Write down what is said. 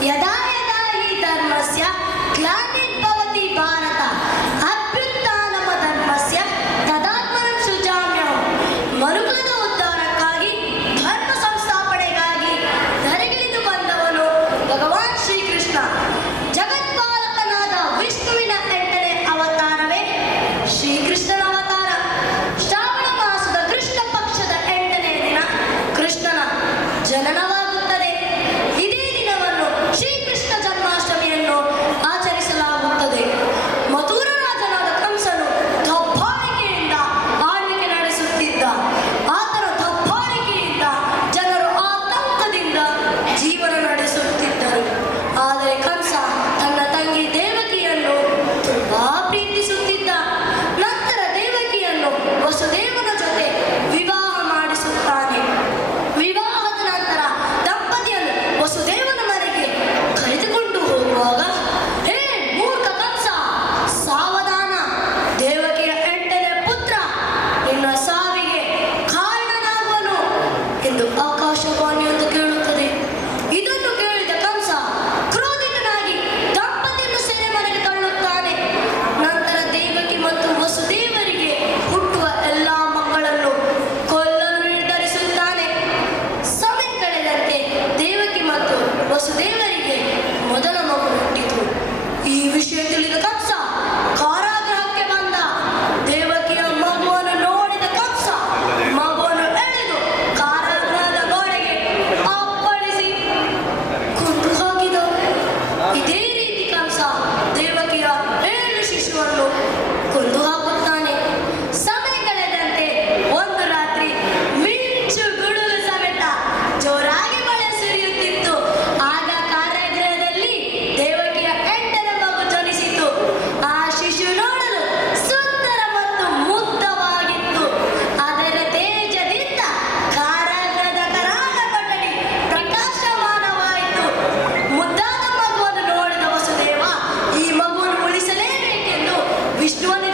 यदा यदा हि धर्मस्य ग्लानि We still want it.